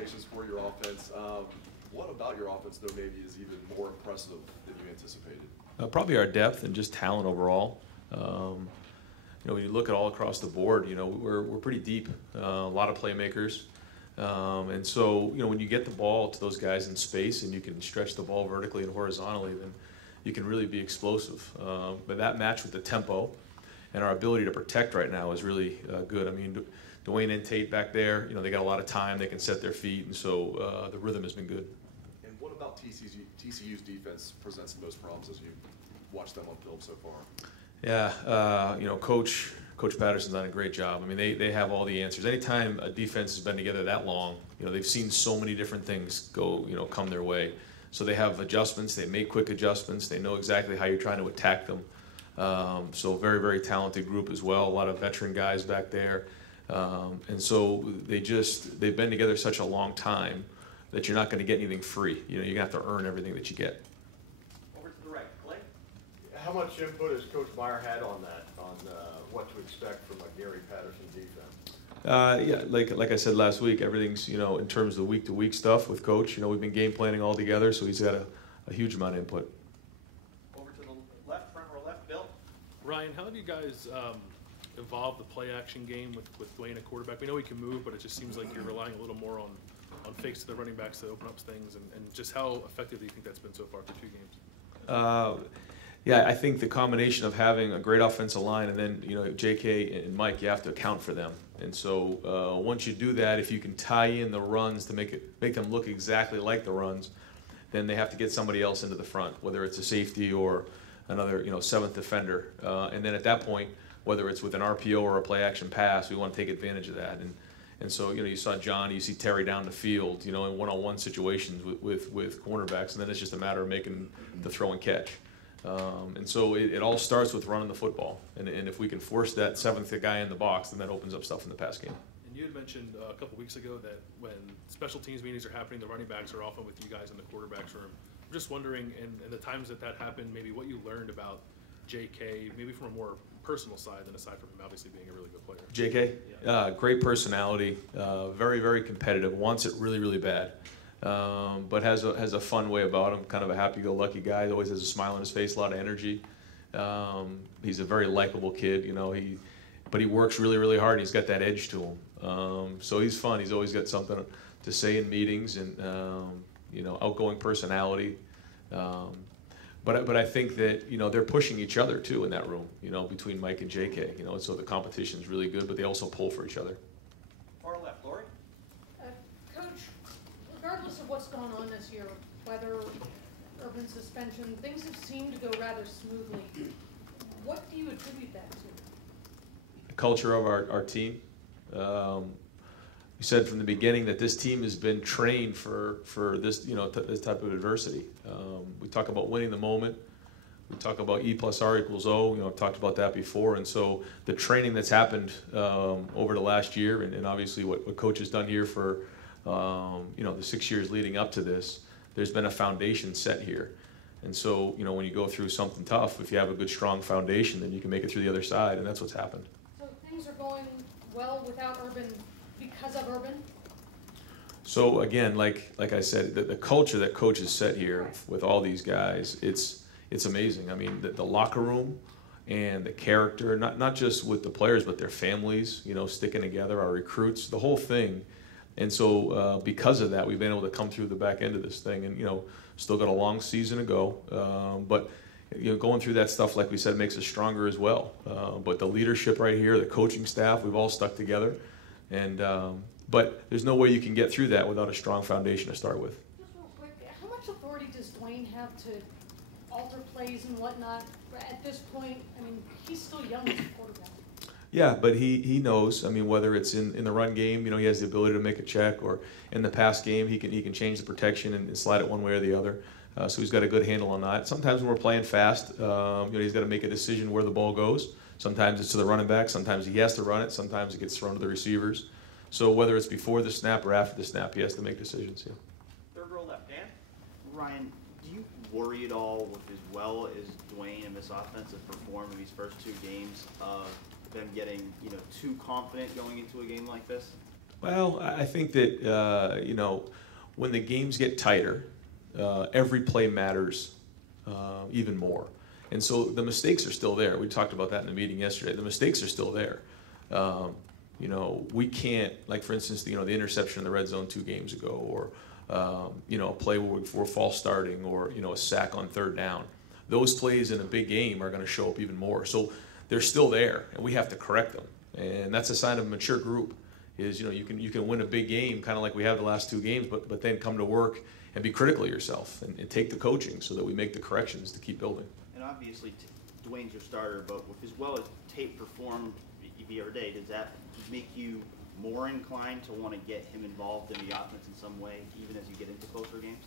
expectations for your offense. What about your offense, though, maybe is even more impressive than you anticipated? Probably our depth and just talent overall. When you look at all across the board, we're pretty deep. A lot of playmakers. And so, when you get the ball to those guys in space and you can stretch the ball vertically and horizontally, then you can really be explosive. But that matched with the tempo and our ability to protect right now is really good. I mean, Dwayne and Tate back there, they got a lot of time. They can set their feet, and so the rhythm has been good. And what about TCU's defense presents the most problems as you watch them on film so far? Yeah, Coach Patterson's done a great job. I mean, they have all the answers. Anytime a defense has been together that long, they've seen so many different things come their way. So they have adjustments. They make quick adjustments. They know exactly how you're trying to attack them. So very, very talented group as well. A lot of veteran guys back there. And so they've been together such a long time that you're not going to get anything free. You're going to have to earn everything that you get. Over to the right, Clay. How much input has Coach Meyer had on that, on what to expect from a Gary Patterson defense? Yeah, like I said last week, everything's, in terms of week-to-week stuff with Coach. We've been game planning all together, so he's got a huge amount of input. Over to the left, front row left, Bill. Ryan, how have you guys evolved the play-action game with Dwayne at quarterback? We know he can move, but it just seems like you're relying a little more on fakes to the running backs to open up things, and just how effective do you think that's been so far through 2 games? Yeah, I think the combination of having a great offensive line and then, JK and Mike, you have to account for them. And so once you do that, if you can tie in the runs to make them look exactly like the runs, then they have to get somebody else into the front, whether it's a safety or another, 7th defender. And then at that point, whether it's with an RPO or a play-action pass, we want to take advantage of that. And so, you saw John, you see Terry down the field, in one-on-one situations with cornerbacks, and then it's just a matter of making the throw and catch. And so it all starts with running the football. And if we can force that 7th guy in the box, then that opens up stuff in the pass game. And you had mentioned a couple weeks ago that when special teams meetings are happening, the running backs are often with you guys in the quarterback's room. I'm just wondering, in the times that happened, maybe what you learned about JK, maybe from a more personal side than aside from him obviously being a really good player. JK, yeah. Great personality, very, very competitive, wants it really, really bad. But has a fun way about him, kind of a happy-go-lucky guy, always has a smile on his face, a lot of energy. He's a very likable kid, but he works really, really hard, and he's got that edge to him. So he's fun. He's always got something to say in meetings and, outgoing personality. But I think that, they're pushing each other, too, in that room, between Mike and JK, and so the competition's really good, but they also pull for each other. Far left, Lori. Coach, regardless of what's gone on this year, whether Urban suspension, things have seemed to go rather smoothly. What do you attribute that to? The culture of our team. We said from the beginning that this team has been trained for this, this type of adversity. We talk about winning the moment. We talk about E plus R equals O. I've talked about that before. And so the training that's happened over the last year, and obviously what Coach has done here for the 6 years leading up to this, there's been a foundation set here. And so, when you go through something tough, if you have a good, strong foundation, then you can make it through the other side, and that's what's happened. So things are going well without Urban because of Urban? So again, like I said, the culture that Coach has set here with all these guys, it's amazing. I mean, the locker room and the character, not just with the players, but their families, sticking together, our recruits, the whole thing. And so because of that, we've been able to come through the back end of this thing, and still got a long season to go. But going through that stuff, like we said, makes us stronger as well. But the leadership right here, the coaching staff, we've all stuck together. And but there's no way you can get through that without a strong foundation to start with. Just real quick, how much authority does Dwayne have to alter plays and whatnot at this point? I mean, he's still young as a quarterback. Yeah, but he knows. I mean, whether it's in the run game, he has the ability to make a check, or in the pass game, he can change the protection and slide it one way or the other. So he's got a good handle on that. Sometimes when we're playing fast, he's got to make a decision where the ball goes. Sometimes it's to the running back. Sometimes he has to run it. Sometimes it gets thrown to the receivers. So whether it's before the snap or after the snap, he has to make decisions. Yeah. Third row left, Dan. Ryan, do you worry at all with as well as Dwayne and this offense have performed in these first 2 games of them getting too confident going into a game like this? Well, I think that, you know, when the games get tighter, every play matters even more. And so the mistakes are still there. We talked about that in the meeting yesterday. The mistakes are still there. You know, we can't, like for instance, you know, the interception in the red zone 2 games ago, or you know, a play where we're false starting, or you know, a sack on 3rd down. Those plays in a big game are going to show up even more. So they're still there, and we have to correct them. And that's a sign of a mature group. Is, you know, you can win a big game, kind of like we have the last 2 games, but then come to work and be critical of yourself and take the coaching so that we make the corrections to keep building. And obviously, Dwayne's your starter, but with as well as Tate performed the other day, does that make you more inclined to want to get him involved in the offense in some way, even as you get into closer games?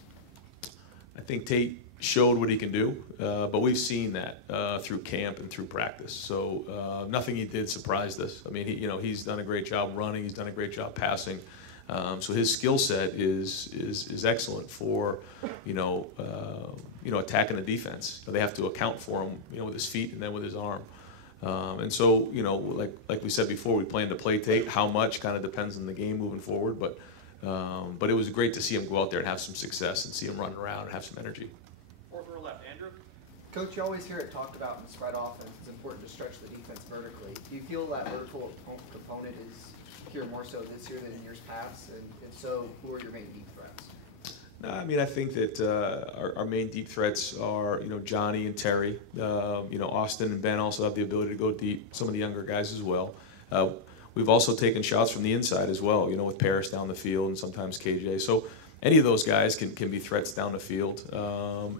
I think Tate showed what he can do, but we've seen that through camp and through practice. So nothing he did surprised us. I mean, you know, he's done a great job running. He's done a great job passing. So his skill set is excellent for, you know, attacking the defense. They have to account for him, you know, with his feet and then with his arm. And so, you know, like we said before, we plan to play Tate. How much kind of depends on the game moving forward, but it was great to see him go out there and have some success and see him run around and have some energy. 4th row left, Andrew. Coach, you always hear it talked about in the spread offense. It's important to stretch the defense vertically. Do you feel that vertical component is here more so this year than in years past? And if so, who are your main deep threats? No, I mean, I think that our main deep threats are, you know, Johnny and Terry. You know, Austin and Ben also have the ability to go deep. Some of the younger guys as well. We've also taken shots from the inside as well, you know, with Paris down the field and sometimes KJ. So any of those guys can be threats down the field.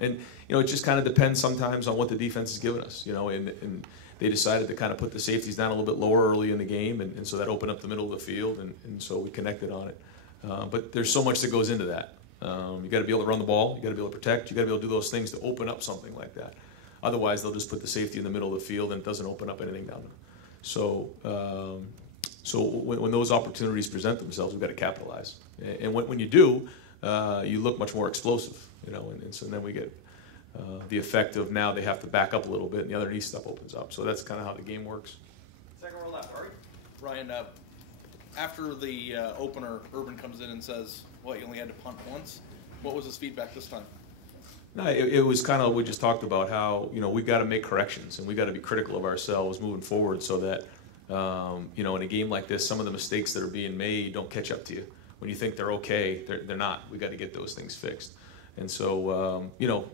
And, you know, it just kind of depends sometimes on what the defense is giving us, you know, and they decided to kind of put the safeties down a little bit lower early in the game, and so that opened up the middle of the field, and so we connected on it. But there's so much that goes into that. You got to be able to run the ball, you got to be able to protect, you got to be able to do those things to open up something like that. Otherwise, they'll just put the safety in the middle of the field, and it doesn't open up anything down there. So, when those opportunities present themselves, we've got to capitalize. And when you do, you look much more explosive, you know. And so then we get the effect of now they have to back up a little bit, and the underneath stuff opens up. So that's kind of how the game works. 2nd row left, Ari. Ryan, after the opener, Urban comes in and says, "What, you only had to punt once?" What was his feedback this time? No, it was kind of, we just talked about how, you know, we've got to make corrections and we've got to be critical of ourselves moving forward so that, you know, in a game like this, some of the mistakes that are being made don't catch up to you. When you think they're okay, they're not. We've got to get those things fixed. And so, you know,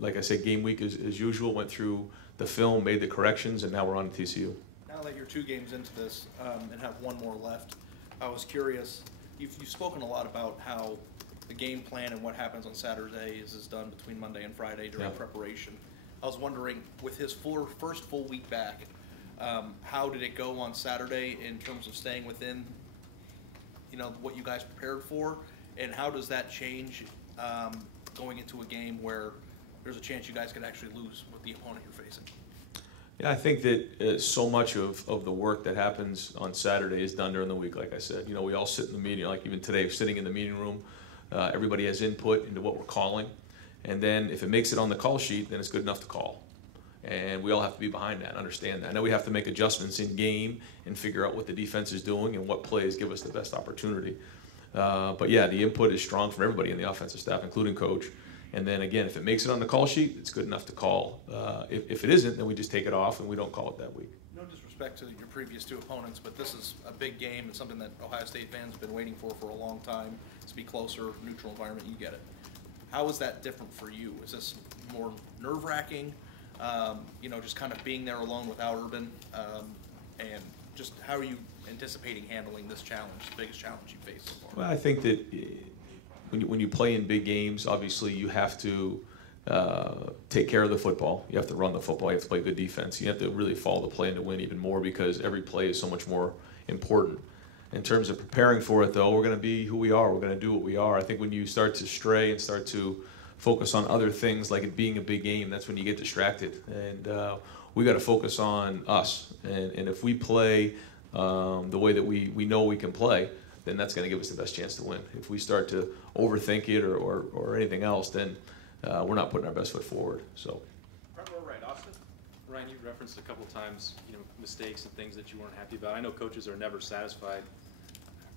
like I said, game week as usual, went through the film, made the corrections, and now we're on to TCU. Now that you're 2 games into this and have 1 more left, I was curious, you've spoken a lot about how the game plan and what happens on Saturdays is done between Monday and Friday during preparation. I was wondering, with his first full week back, how did it go on Saturday in terms of staying within, you know, what you guys prepared for, and how does that change going into a game where there's a chance you guys could actually lose with the opponent you're facing? Yeah, I think that so much of the work that happens on Saturday is done during the week, like I said. You know, we all sit in the meeting, like even today, sitting in the meeting room. Everybody has input into what we're calling. And then if it makes it on the call sheet, then it's good enough to call. And we all have to be behind that and understand that. I know we have to make adjustments in game and figure out what the defense is doing and what plays give us the best opportunity. But yeah, the input is strong from everybody in the offensive staff, including coach. And then again, if it makes it on the call sheet, it's good enough to call. If it isn't, then we just take it off and we don't call it that week. No disrespect to your previous 2 opponents, but this is a big game and something that Ohio State fans have been waiting for a long time. To be closer, neutral environment, you get it. How is that different for you? Is this more nerve-wracking, you know, just kind of being there alone without Urban, and just how are you anticipating handling this challenge, the biggest challenge you face so far? Well, I think that when you play in big games, obviously you have to take care of the football. You have to run the football. You have to play good defense. You have to really follow the play and to win even more because every play is so much more important. In terms of preparing for it, though, we're going to be who we are. We're going to do what we are. I think when you start to stray and start to focus on other things, like it being a big game, that's when you get distracted. And we got to focus on us. And if we play the way that we know we can play, then that's going to give us the best chance to win. If we start to overthink it or anything else, then we're not putting our best foot forward. So. Front row right, Austin. Ryan, you referenced a couple times, you know, mistakes and things that you weren't happy about. I know coaches are never satisfied.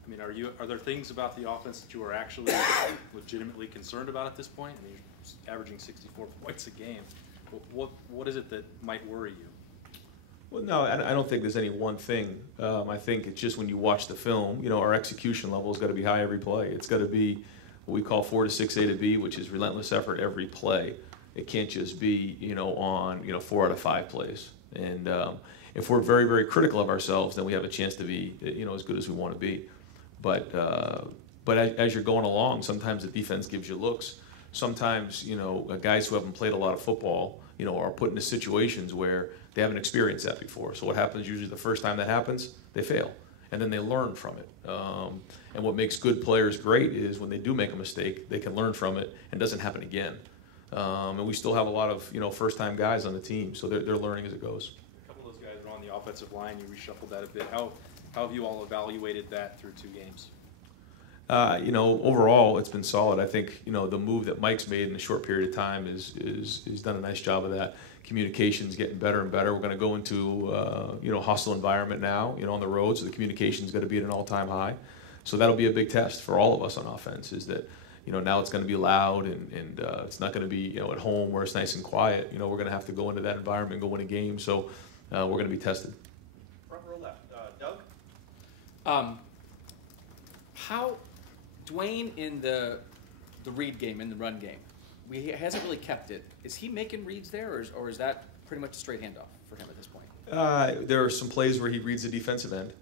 I I mean, are there things about the offense that you are actually legitimately concerned about at this point? I mean, you're averaging 64 points a game. What is it that might worry you? Well, no, I don't think there's any one thing. I think it's just when you watch the film, our execution level has got to be high every play. It's got to be what we call 4 to 6 A to B, which is relentless effort every play. It can't just be, on 4 out of 5 plays. And if we're very, very critical of ourselves, then we have a chance to be, as good as we want to be. But as you're going along, sometimes the defense gives you looks. Sometimes, guys who haven't played a lot of football, are put into situations where they haven't experienced that before. So what happens usually the first time that happens, they fail. And then they learn from it. And what makes good players great is when they do make a mistake, they can learn from it and it doesn't happen again. And we still have a lot of, first-time guys on the team, so they're learning as it goes. A couple of those guys are on the offensive line. You reshuffled that a bit. How have you all evaluated that through 2 games? Overall, it's been solid. I think, the move that Mike's made in a short period of time is done a nice job of that. Communication's getting better and better. We're going to go into, hostile environment now, on the road, so the communication's got to be at an all-time high. So that'll be a big test for all of us on offense, is that, now it's going to be loud and it's not going to be, at home where it's nice and quiet. We're going to have to go into that environment and go win a game. So we're going to be tested. Front row left, Doug? How Dwayne in the read game, in the run game, he hasn't really kept it. Is he making reads there, or is that pretty much a straight handoff for him at this point? There are some plays where he reads the defensive end.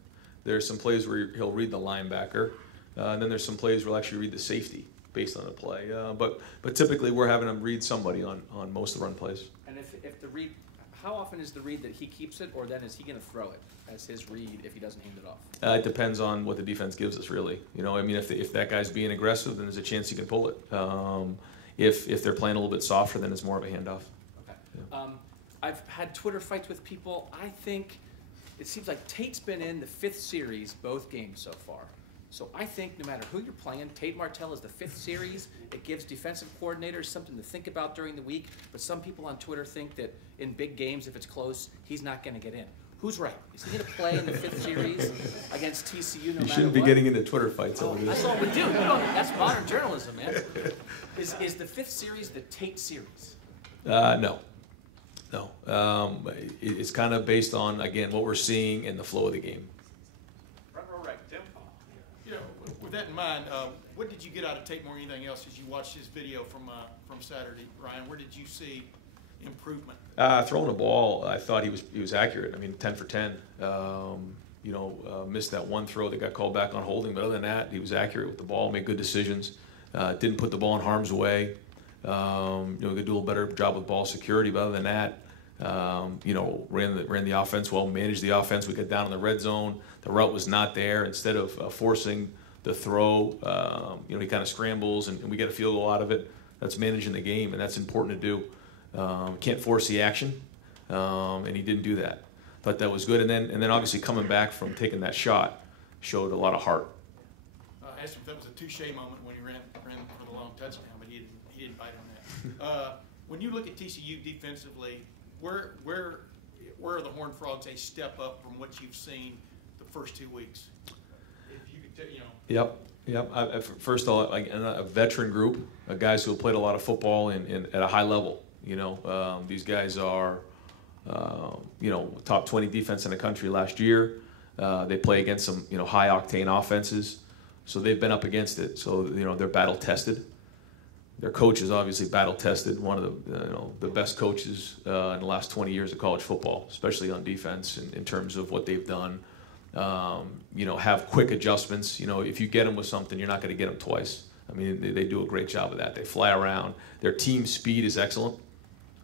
There are some plays where he'll read the linebacker. And then there's some plays where he'll actually read the safety based on the play. But typically we're having him read somebody on most of the run plays. And if the read, how often is the read that he keeps it, or then is he going to throw it as his read if he doesn't hand it off? It depends on what the defense gives us, really. If that guy's being aggressive, then there's a chance he can pull it. If they're playing a little bit softer, then it's more of a handoff. Okay. Yeah. I've had Twitter fights with people. I think it seems like Tate's been in the 5th series both games so far. So I think no matter who you're playing, Tate Martell is the 5th series. It gives defensive coordinators something to think about during the week. But some people on Twitter think that in big games, if it's close, he's not going to get in. Who's right? Is he going to play in the 5th series against TCU no matter what? You shouldn't be getting into Twitter fights over this. That's all we do. That's modern journalism, man. Is the 5th series the Tate series? No. It's kind of based on, again, what we're seeing and the flow of the game. Front row right, Tim? With that in mind, what did you get out of Tate more than anything else as you watched his video from Saturday, Ryan? Where did you see improvement? Throwing the ball, I thought he was accurate. 10 for 10. Missed that one throw that got called back on holding, but other than that, he was accurate with the ball, made good decisions. Didn't put the ball in harm's way. We could do a little better job with ball security, but other than that, ran the offense well, managed the offense. We got down in the red zone. The route was not there. Instead of forcing the throw, he kind of scrambles, and we get a field goal out of it. That's managing the game, and that's important to do. Can't force the action, and he didn't do that. Thought that was good, and then obviously coming back from taking that shot showed a lot of heart. I asked him if that was a touche moment when he ran for the long touchdown, but he didn't bite on that. When you look at TCU defensively, where are the Horned Frogs a step up from what you've seen the first 2 weeks? If you could tell, Yep. First of all, a veteran group, guys who have played a lot of football at a high level. These guys are, top 20 defense in the country last year. They play against some, high octane offenses, so they've been up against it. So they're battle tested. Their coach is obviously battle tested. One of the best coaches in the last 20 years of college football, especially on defense in terms of what they've done. Have quick adjustments. If you get them with something, you're not going to get them twice. They do a great job of that. They fly around. Their team speed is excellent.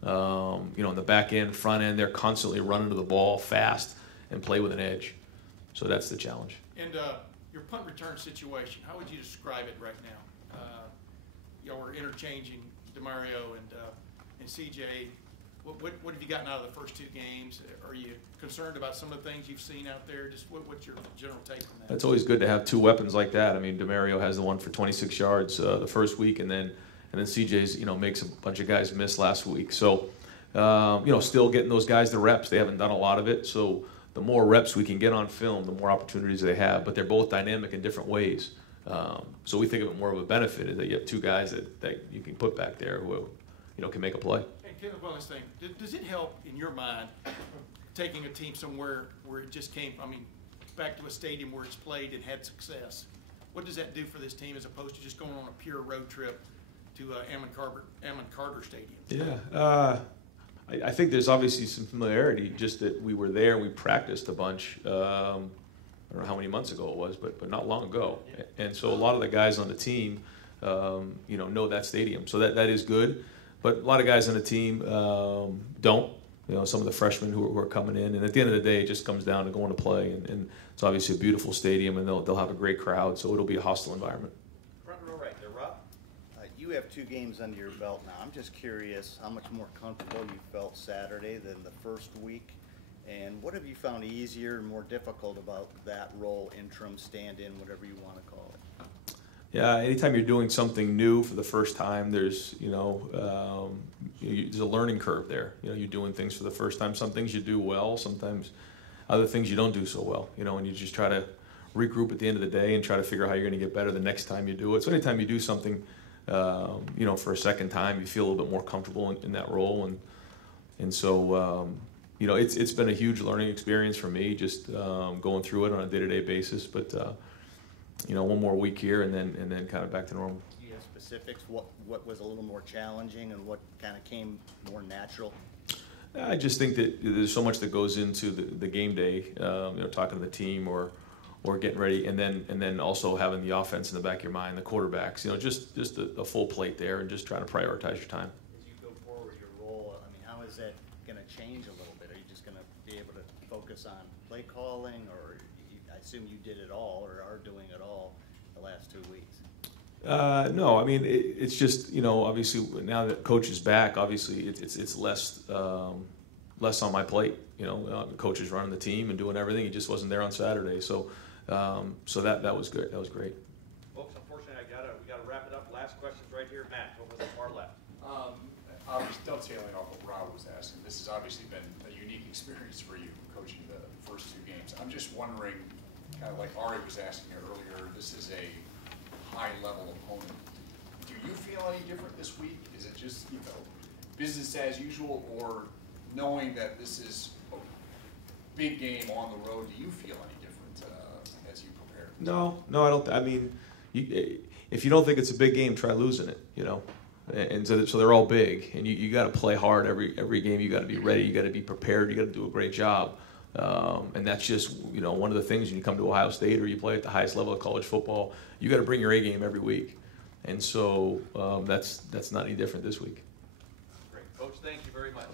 On the back end, front end, they're constantly running to the ball fast and play with an edge. So that's the challenge. And your punt return situation, how would you describe it right now? We're interchanging DeMario and CJ. What have you gotten out of the first 2 games? Are you concerned about some of the things you've seen out there? Just what's your general take on that? It's always good to have 2 weapons like that. DeMario has the one for 26 yards the first week, and then CJ's makes a bunch of guys miss last week. So still getting those guys the reps. They haven't done a lot of it, so the more reps we can get on film, the more opportunities they have. But they're both dynamic in different ways. So we think of it more of a benefit is that you have two guys that you can put back there who can make a play. Hey, Caleb, one last thing. Does it help in your mind taking a team somewhere where it just came, back to a stadium where it's played and had success? What does that do for this team as opposed to just going on a pure road trip to Ammon Carter Stadium? Yeah, I think there's obviously some familiarity, just that we were there and we practiced a bunch. I don't know how many months ago it was, but not long ago. And so a lot of the guys on the team, know that stadium. So that is good. But a lot of guys on the team don't. Some of the freshmen who are coming in. And at the end of the day, it just comes down to going to play. And it's obviously a beautiful stadium, and they'll have a great crowd. So it'll be a hostile environment. Front row right there, Rob. You have 2 games under your belt now. I'm just curious how much more comfortable you felt Saturday than the first week. And what have you found easier and more difficult about that role, interim, stand-in, whatever you want to call it? Yeah, anytime you're doing something new for the first time, there's there's a learning curve there. You're doing things for the first time. Some things you do well, sometimes other things you don't do so well. And you just try to regroup at the end of the day and try to figure out how you're going to get better the next time you do it. So anytime you do something, for a second time, you feel a little bit more comfortable in that role, and so it's been a huge learning experience for me, just going through it on a day-to-day basis. But one more week here, and then kind of back to normal. Do you have specifics? What was a little more challenging, and what kind of came more natural? I just think that there's so much that goes into the game day. Talking to the team or getting ready, and then also having the offense in the back of your mind, the quarterbacks. Just a full plate there, and just trying to prioritize your time. As you go forward, your role, how is that going to change a little bit? Are you just going to be able to focus on play calling, or I assume you did it all or are doing it all the last 2 weeks? No, it's just obviously now that coach is back, obviously it's less on my plate. The coach is running the team and doing everything. He just wasn't there on Saturday, so that was good. That was great. Folks, unfortunately, we gotta wrap it up. Last questions right here. Matt, over the far left. I was dovetailing off what Rob was asking. This has obviously been a unique experience for you, coaching the first 2 games. I'm just wondering, kind of like Ari was asking earlier, this is a high-level opponent. Do you feel any different this week? Is it just, business as usual, or knowing that this is a big game on the road, do you feel any different as you prepare? No, I don't. If you don't think it's a big game, try losing it. And so they're all big, and you got to play hard every game. You got to be ready. You got to be prepared. You got to do a great job. And that's just one of the things when you come to Ohio State or you play at the highest level of college football. You got to bring your A game every week, and so that's not any different this week. Great, Coach. Thank you very much.